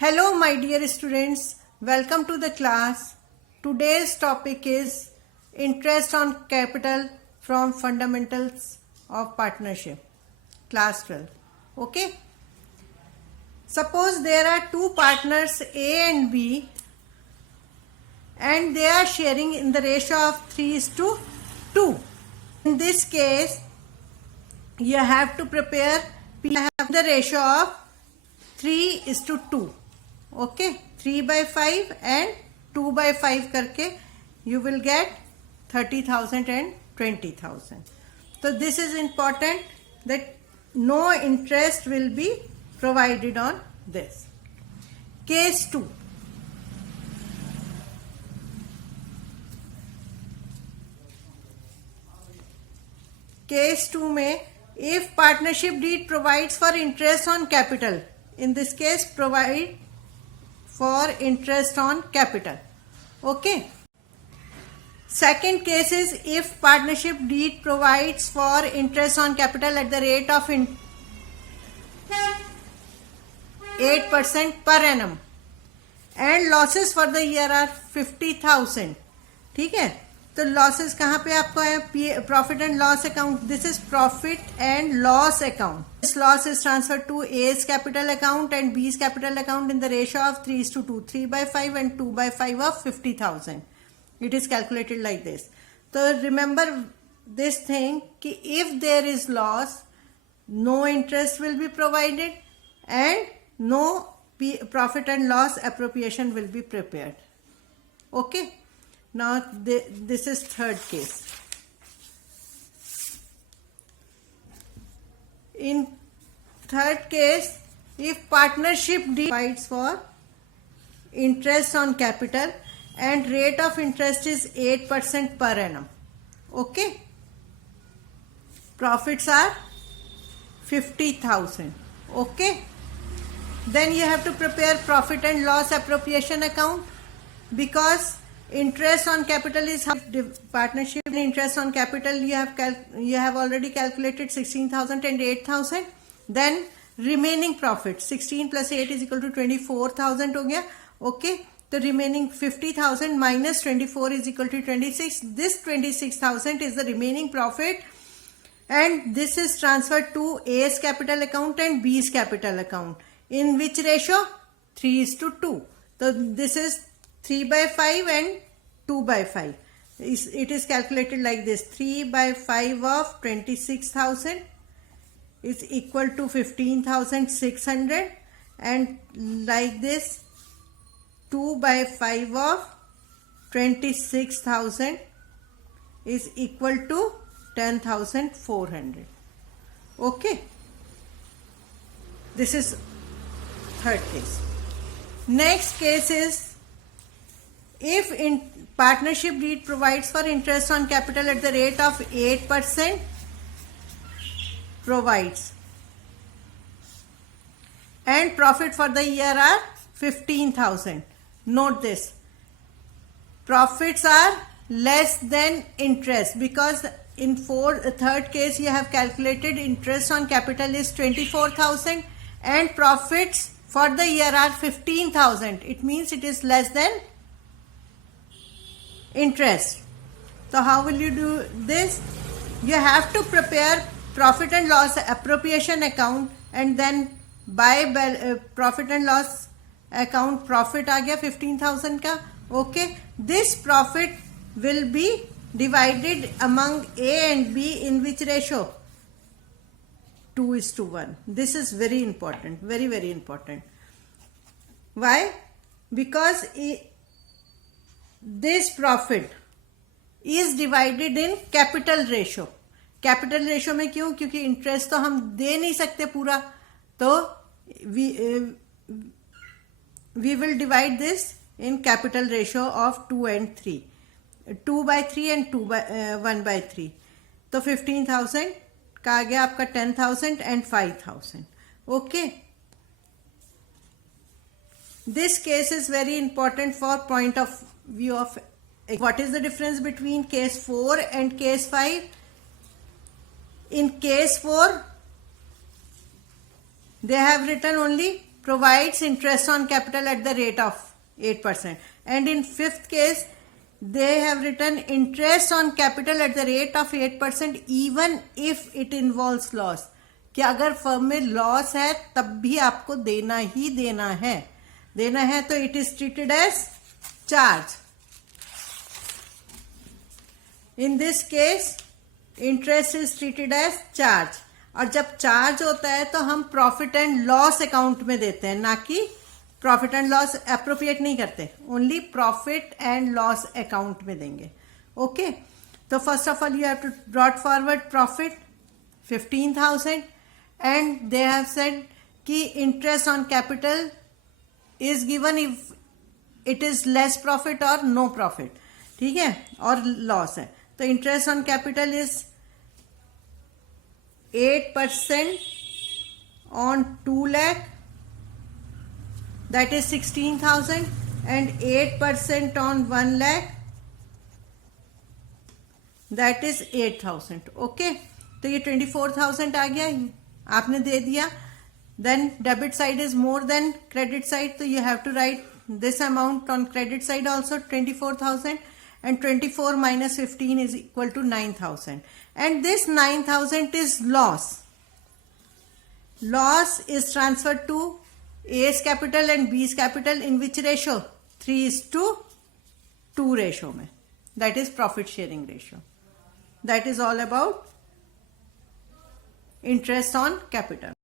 Hello my dear students, welcome to the class. Today's topic is interest on capital from fundamentals of partnership, class 12. Okay. Suppose there are two partners A and B and they are sharing in the ratio of 3:2. In this case, you have to prepare P have the ratio of 3:2. Okay, 3/5 and 2/5 करके you will get 30,000 and 20,000. So this is important that no interest will be provided on this. Case 2. Case 2 में if partnership deed provides for interest on capital, in this case provide for interest on capital. Okay. Second case is if partnership deed provides for interest on capital at the rate of 8% per annum and losses for the year are 50,000. ठीक है, तो losses कहाँ पे आपको है? Profit and loss account. This is profit and loss account. This loss is transfer to A's capital account and B's capital account in the ratio of 3:2, 3/5 and 2/5 of 50,000. It is calculated like this. So remember this thing कि if there is loss, no interest will be provided and no profit and loss appropriation will be prepared. Okay. Now this is third case. In third case, if partnership provides for interest on capital and rate of interest is 8% per annum. Okay. Profits are 50,000. Okay. Then you have to prepare profit and loss appropriation account because interest on capital is partnership and interest on capital you have already calculated 16,000 and 8,000. Then remaining profit 16 plus 8 is equal to 24,000 हो गया. Okay. The remaining 50,000 minus 24 is equal to 26. This 26,000 is the remaining profit and this is transferred to A's capital account and B's capital account. In which ratio? 3:2. So this is 3/5 and 2/5. It is calculated like this. 3/5 of 26,000 is equal to 15,600 and like this 2/5 of 26,000 is equal to 10,400. Okay. This is third case. Next case is if in partnership deed provides for interest on capital at the rate of 8% provides and profit for the year are 15,000. Note this, profits are less than interest because in third case you have calculated interest on capital is 24,000 and profits for the year are 15,000. It means it is less than interest. So how will you do this? You have to prepare profit and loss appropriation account and then by profit and loss account profit आ गया 15,000 का. Okay. This profit will be divided among A and B in which ratio? 2:1. This is very important, very very important. Why? Because this profit is divided in capital ratio. Capital ratio में क्यों? क्योंकि interest तो हम दे नहीं सकते पूरा, तो we will divide this in capital ratio of 2 and 3. 2/3 and 1/3. तो 15,000 का आ गया आपका 10,000 and 5,000. Okay. This case is very important for point of view of what is the difference between case 4 and case 5. In case 4 they have written only provides interest on capital at the rate of 8%. And in fifth case, they have written interest on capital at the rate of 8% even if it involves loss. कि अगर firm में loss है तब भी आपको देना ही देना है तो it is treated as charge. In this case interest is treated as charge. और जब चार्ज होता है तो हम प्रॉफिट एंड लॉस अकाउंट में देते हैं, ना कि प्रॉफिट एंड लॉस अप्रोप्रिएट नहीं करते, only profit and loss account में देंगे. ओके, तो first of all you have to brought forward profit 15,000 and they have said कि interest on capital is given if it is less profit और no profit. ठीक है, और loss है. तो interest on capital is 8% on 2 lakh, that is 16,000, and 8% on 1 lakh, that is 8,000. Okay, तो ये 24,000 आ गया, आपने दे दिया. Then debit side is more than credit side, तो you have to write this amount on credit side also 24,000, and 24 minus 15 is equal to 9,000. And this 9,000 is loss. Loss is transferred to A's capital and B's capital in which ratio? 3:2 ratio में. That is profit sharing ratio. That is all about interest on capital.